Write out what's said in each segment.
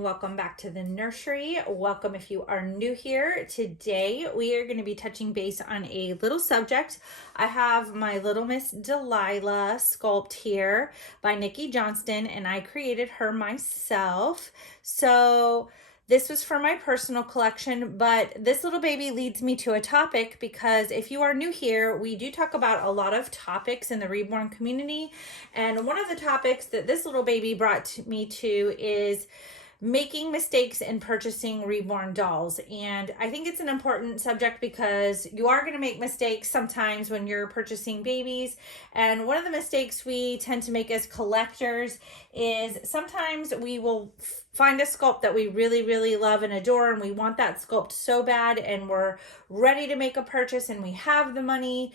and welcome back to the nursery. Welcome if you are new here. Today we are going to be touching base on a little subject. I have my Little Miss Delilah sculpt here by Nikki Johnston, and I created her myself. So this was for my personal collection, but this little baby leads me to a topic because if you are new here, we do talk about a lot of topics in the Reborn community. And one of the topics that this little baby brought me to is making mistakes in purchasing Reborn dolls. And I think it's an important subject because you are going to make mistakes sometimes when you're purchasing babies. And one of the mistakes we tend to make as collectors is sometimes we will find a sculpt that we really love and adore, and we want that sculpt so bad, and we're ready to make a purchase and we have the money,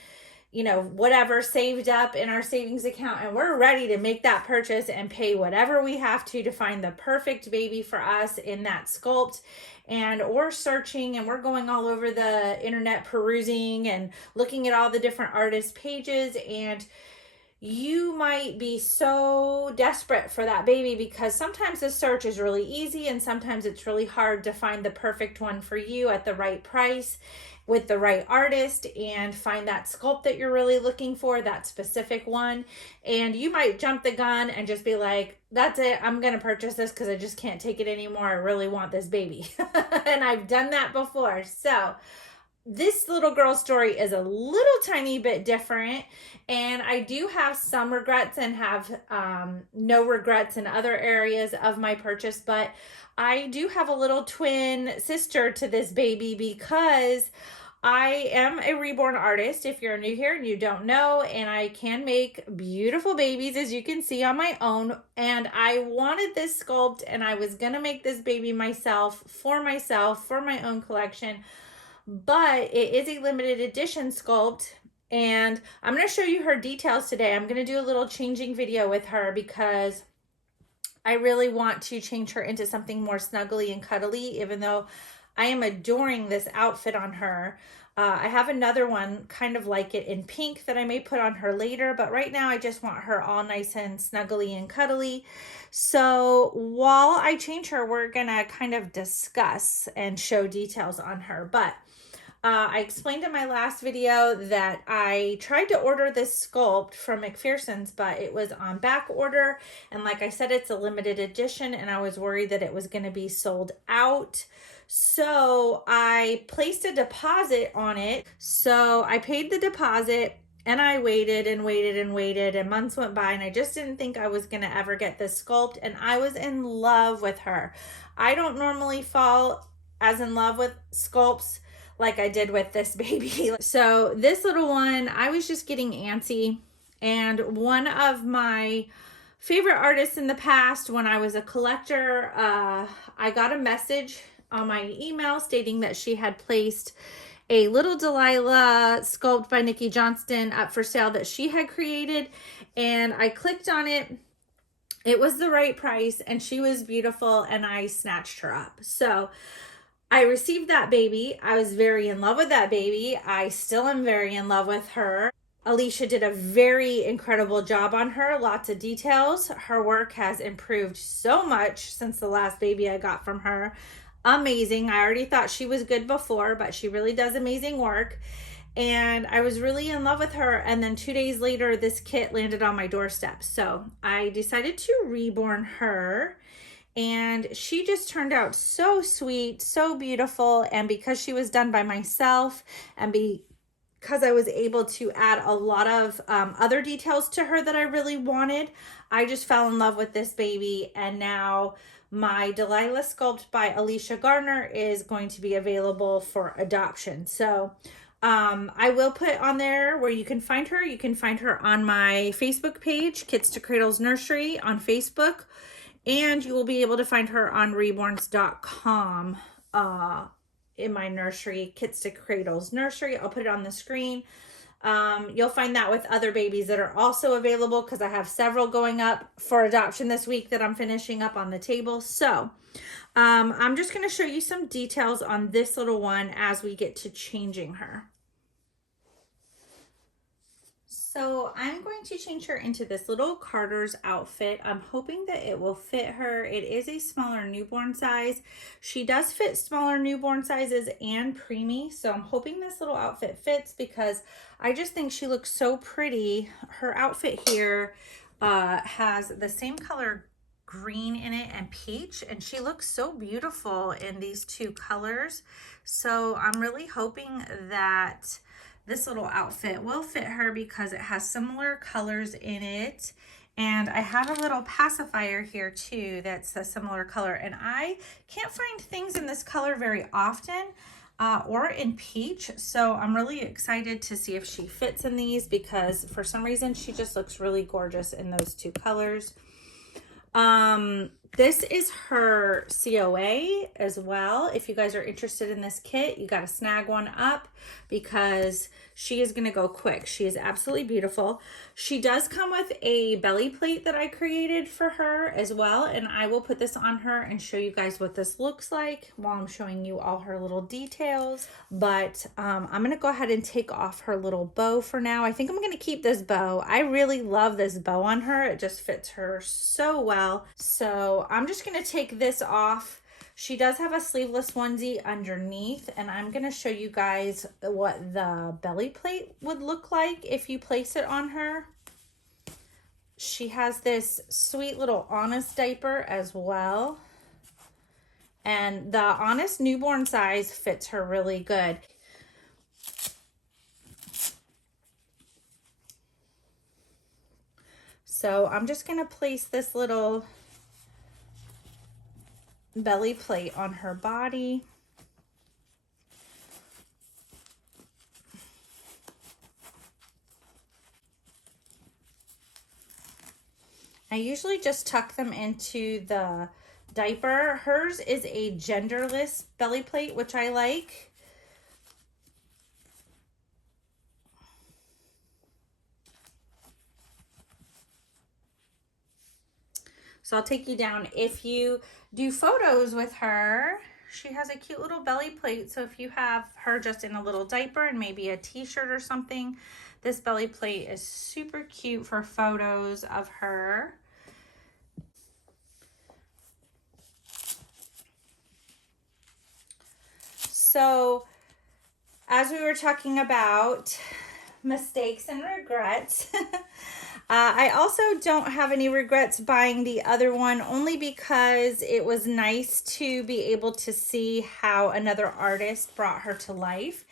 you know, whatever saved up in our savings account, and we're ready to make that purchase and pay whatever we have to find the perfect baby for us in that sculpt. And we're searching and we're going all over the internet, perusing and looking at all the different artist pages, and you might be so desperate for that baby because sometimes the search is really easy and sometimes it's really hard to find the perfect one for you at the right price with the right artist and find that sculpt that you're really looking for, that specific one. And you might jump the gun and just be like, that's it, I'm gonna purchase this because I just can't take it anymore. I really want this baby. And I've done that before. So this little girl's story is a little tiny bit different, and I do have some regrets and have no regrets in other areas of my purchase, but I do have a little twin sister to this baby because I am a Reborn artist, if you're new here and you don't know, and I can make beautiful babies, as you can see, on my own. And I wanted this sculpt, and I was gonna make this baby myself, for my own collection. But it is a limited edition sculpt, and I'm going to show you her details today. I'm going to do a little changing video with her because I really want to change her into something more snuggly and cuddly, even though I am adoring this outfit on her. I have another one kind of like it in pink that I may put on her later, but right now I just want her all nice and snuggly and cuddly. So while I change her, we're gonna kind of discuss and show details on her. But I explained in my last video that I tried to order this sculpt from McPherson's, but it was on back order. And like I said, it's a limited edition, and I was worried that it was going to be sold out. So I placed a deposit on it. So I paid the deposit, and I waited and waited and waited, and months went by, and I just didn't think I was going to ever get this sculpt, and I was in love with her. I don't normally fall as in love with sculpts like I did with this baby. So this little one, I was just getting antsy. And one of my favorite artists in the past, when I was a collector, I got a message on my email stating that she had placed a little Delilah sculpt by Nikki Johnston up for sale that she had created. And I clicked on it. It was the right price, and she was beautiful, and I snatched her up. So I received that baby. I was very in love with that baby. I still am very in love with her. Alicia did a very incredible job on her. Lots of details. Her work has improved so much since the last baby I got from her. Amazing. I already thought she was good before, but she really does amazing work. And I was really in love with her. And then 2 days later, this kit landed on my doorstep. So I decided to reborn her. And she just turned out so sweet, so beautiful. And because she was done by myself, and because I was able to add a lot of other details to her that I really wanted, I just fell in love with this baby. And now my Delilah sculpt by Alicia Garner is going to be available for adoption. So I will put on there where you can find her. You can find her on my Facebook page, Kits to Cradles Nursery on Facebook. And you will be able to find her on reborns.com in my nursery, Kits to Cradles Nursery. I'll put it on the screen. You'll find that with other babies that are also available because I have several going up for adoption this week that I'm finishing up on the table. So I'm just going to show you some details on this little one as we get to changing her. So I'm going to change her into this little Carter's outfit. I'm hoping that it will fit her. It is a smaller newborn size. She does fit smaller newborn sizes and preemie. So I'm hoping this little outfit fits because I just think she looks so pretty. Her outfit here has the same color green in it and peach, and she looks so beautiful in these two colors. So I'm really hoping that this little outfit will fit her because it has similar colors in it. And I have a little pacifier here too that's a similar color, and I can't find things in this color very often or in peach. So I'm really excited to see if she fits in these because for some reason she just looks really gorgeous in those two colors. This is her COA as well. If you guys are interested in this kit, you got to snag one up because she is going to go quick. She is absolutely beautiful. She does come with a belly plate that I created for her as well, and I will put this on her and show you guys what this looks like while I'm showing you all her little details. But I'm going to go ahead and take off her little bow for now. I think I'm going to keep this bow. I really love this bow on her. It just fits her so well. So I'm just going to take this off. She does have a sleeveless onesie underneath, and I'm going to show you guys what the belly plate would look like if you place it on her. She has this sweet little Honest diaper as well, and the Honest newborn size fits her really good. So I'm just going to place this little belly plate on her body. I usually just tuck them into the diaper. Hers is a genderless belly plate, which I like. So I'll take you down. If you do photos with her, she has a cute little belly plate. So if you have her just in a little diaper and maybe a t-shirt or something, this belly plate is super cute for photos of her. So as we were talking about mistakes and regrets, I also don't have any regrets buying the other one, only because it was nice to be able to see how another artist brought her to life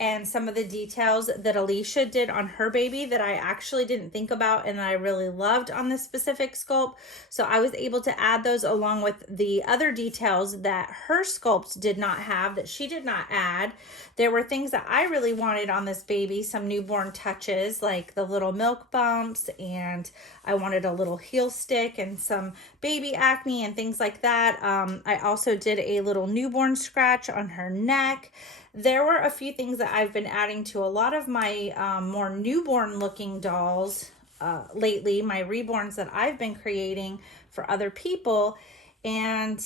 and some of the details that Alicia did on her baby that I actually didn't think about and that I really loved on this specific sculpt. So I was able to add those along with the other details that her sculpt did not have, that she did not add. There were things that I really wanted on this baby, some newborn touches like the little milk bumps, and I wanted a little heel stick and some baby acne and things like that. I also did a little newborn scratch on her neck. There were a few things that I've been adding to a lot of my more newborn looking dolls lately, my reborns that I've been creating for other people, and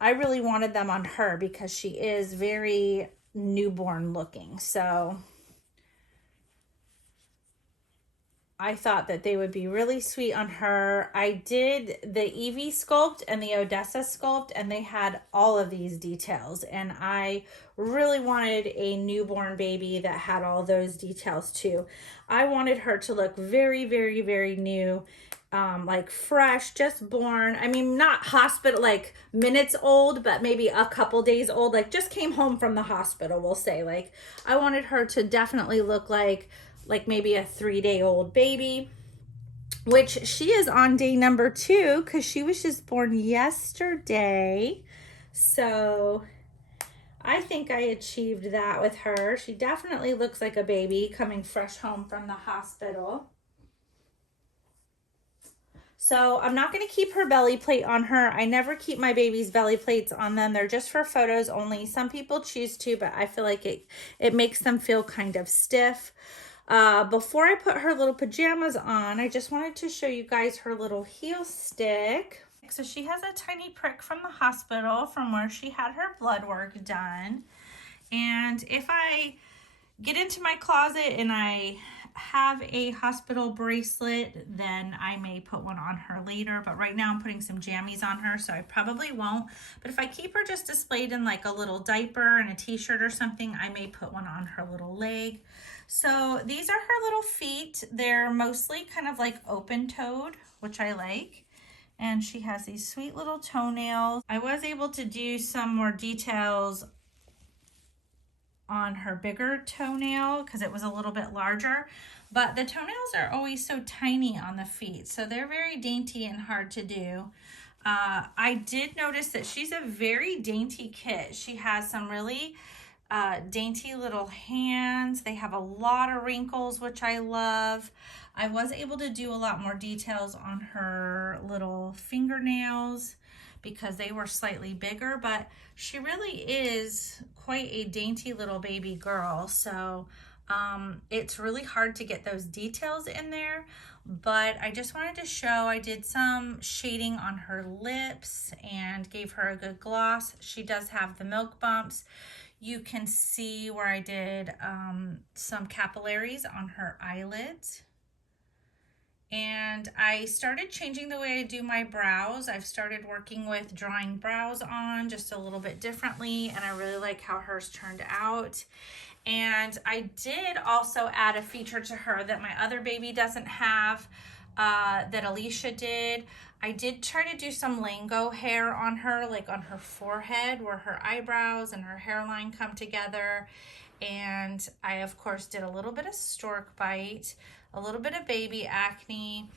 I really wanted them on her because she is very newborn looking. So I thought that they would be really sweet on her. I did the Evie sculpt and the Odessa sculpt, and they had all of these details, and I really wanted a newborn baby that had all those details too. I wanted her to look very, very, very new, like fresh, just born. I mean, not hospital, like minutes old, but maybe a couple days old, like just came home from the hospital, we'll say. Like, I wanted her to definitely look like maybe a 3-day-old baby, which she is on day number 2 because she was just born yesterday. So I think I achieved that with her. She definitely looks like a baby coming fresh home from the hospital. So I'm not going to keep her belly plate on her. I never keep my baby's belly plates on them. They're just for photos only. Some people choose to, but I feel like it makes them feel kind of stiff. Before I put her little pajamas on, I just wanted to show you guys her little heel stick. So she has a tiny prick from the hospital from where she had her blood work done. And if I get into my closet and I have a hospital bracelet, then I may put one on her later. But right now I'm putting some jammies on her, so I probably won't. But if I keep her just displayed in like a little diaper and a t-shirt or something, I may put one on her little leg. So these are her little feet. They're mostly kind of like open-toed, which I like. And she has these sweet little toenails. I was able to do some more details on her bigger toenail because it was a little bit larger, but the toenails are always so tiny on the feet, so they're very dainty and hard to do. I did notice that she's a very dainty kit. She has some really dainty little hands. They have a lot of wrinkles, which I love. I was able to do a lot more details on her little fingernails because they were slightly bigger, but she really is quite a dainty little baby girl. So it's really hard to get those details in there, but I just wanted to show I did some shading on her lips and gave her a good gloss. She does have the milk bumps. You can see where I did some capillaries on her eyelids. And I started changing the way I do my brows. I've started working with drawing brows on just a little bit differently, and I really like how hers turned out. And I did also add a feature to her that my other baby doesn't have, that Alicia did. I did try to do some lingo hair on her, like on her forehead where her eyebrows and her hairline come together. And I, of course, did a little bit of stork bite, a little bit of baby acne.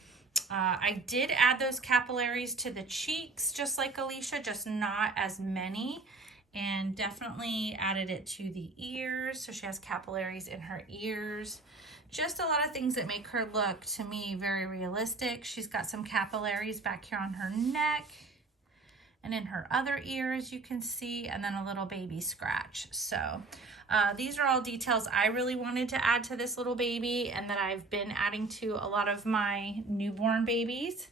I did add those capillaries to the cheeks, just like Alicia, just not as many. And definitely added it to the ears. So she has capillaries in her ears. Just a lot of things that make her look, to me, very realistic. She's got some capillaries back here on her neck and in her other ear, as you can see, and then a little baby scratch. So these are all details I really wanted to add to this little baby and that I've been adding to a lot of my newborn babies.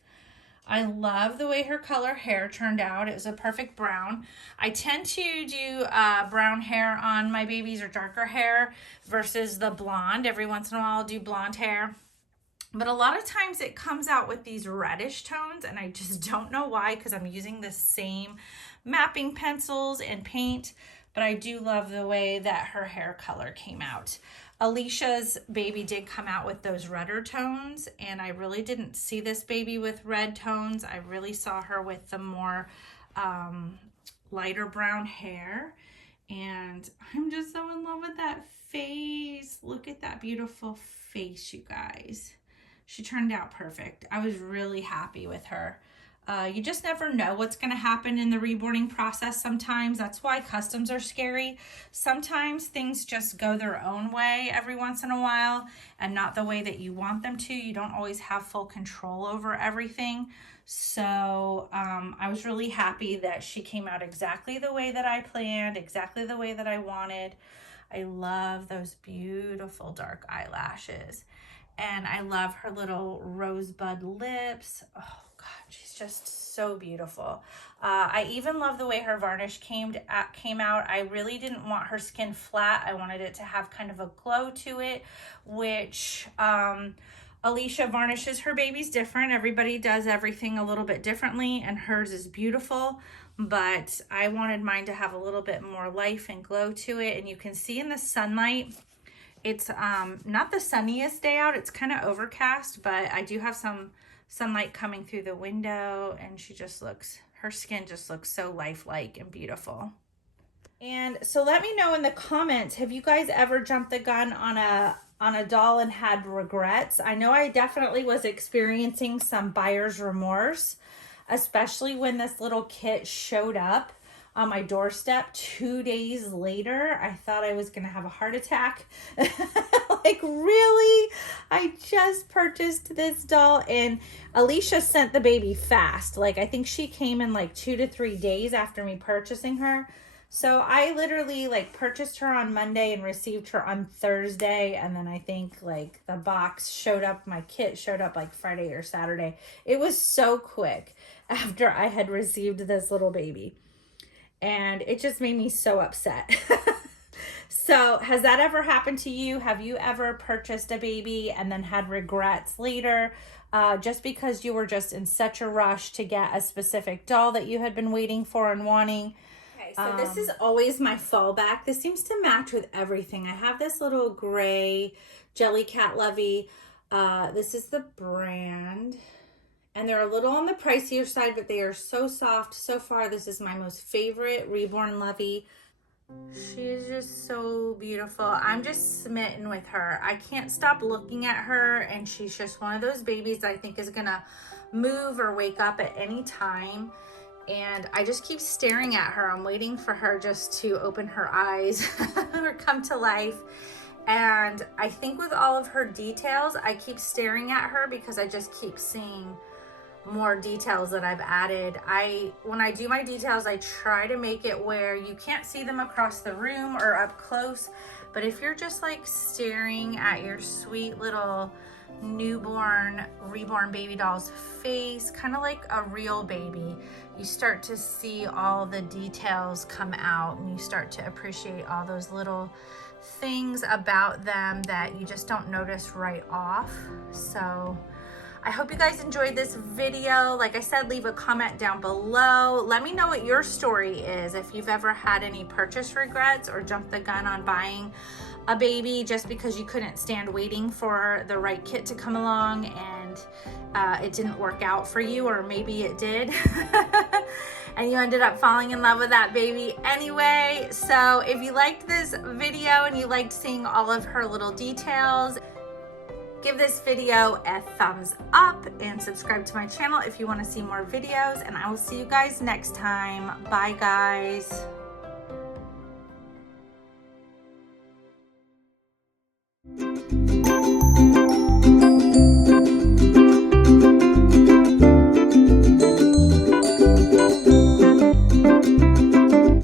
I love the way her color hair turned out. It was a perfect brown. I tend to do brown hair on my babies or darker hair versus the blonde. Every once in a while I'll do blonde hair. But a lot of times it comes out with these reddish tones, and I just don't know why, because I'm using the same mapping pencils and paint. But I do love the way that her hair color came out. Alicia's baby did come out with those redder tones, and I really didn't see this baby with red tones. I really saw her with the more lighter brown hair. And I'm just so in love with that face. Look at that beautiful face, you guys. She turned out perfect. I was really happy with her. You just never know what's going to happen in the reborning process sometimes. That's why customs are scary. Sometimes things just go their own way every once in a while and not the way that you want them to. You don't always have full control over everything. So I was really happy that she came out exactly the way that I planned, exactly the way that I wanted. I love those beautiful dark eyelashes. And I love her little rosebud lips. Oh, God, she's just so beautiful. I even love the way her varnish came out. I really didn't want her skin flat. I wanted it to have kind of a glow to it, which Alicia varnishes her babies different. Everybody does everything a little bit differently, and hers is beautiful. But I wanted mine to have a little bit more life and glow to it. And you can see in the sunlight, it's not the sunniest day out. It's kind of overcast, but I do have some sunlight coming through the window, and her skin just looks so lifelike and beautiful. And so let me know in the comments, have you guys ever jumped the gun on a doll and had regrets? I know I definitely was experiencing some buyer's remorse, especially when this little kit showed up on my doorstep 2 days later. I thought I was gonna have a heart attack. Like, really? I just purchased this doll, and Alicia sent the baby fast. Like, I think she came in like 2 to 3 days after me purchasing her. So I literally like purchased her on Monday and received her on Thursday. And then I think like the box showed up, my kit showed up like Friday or Saturday. It was so quick after I had received this little baby. And it just made me so upset. So has that ever happened to you? Have you ever purchased a baby and then had regrets later just because you were just in such a rush to get a specific doll that you had been waiting for and wanting? Okay, so this is always my fallback. This seems to match with everything. I have this little gray Jellycat Lovey. This is the brand. And they're a little on the pricier side, but they are so soft. So far, this is my most favorite Reborn Lovey. She's just so beautiful. I'm just smitten with her. I can't stop looking at her, and she's just one of those babies that I think is gonna move or wake up at any time. And I just keep staring at her. I'm waiting for her just to open her eyes or come to life. And I think with all of her details, I keep staring at her because I just keep seeing more details that I've added. When I do my details, I try to make it where you can't see them across the room or up close, but if you're just like staring at your sweet little newborn reborn baby doll's face, kind of like a real baby, you start to see all the details come out, and you start to appreciate all those little things about them that you just don't notice right off. So I hope you guys enjoyed this video. Like I said, leave a comment down below. Let me know what your story is. If you've ever had any purchase regrets or jumped the gun on buying a baby just because you couldn't stand waiting for the right kit to come along and it didn't work out for you, or maybe it did. And you ended up falling in love with that baby anyway. So if you liked this video and you liked seeing all of her little details, give this video a thumbs up and subscribe to my channel if you want to see more videos, and I will see you guys next time. Bye guys.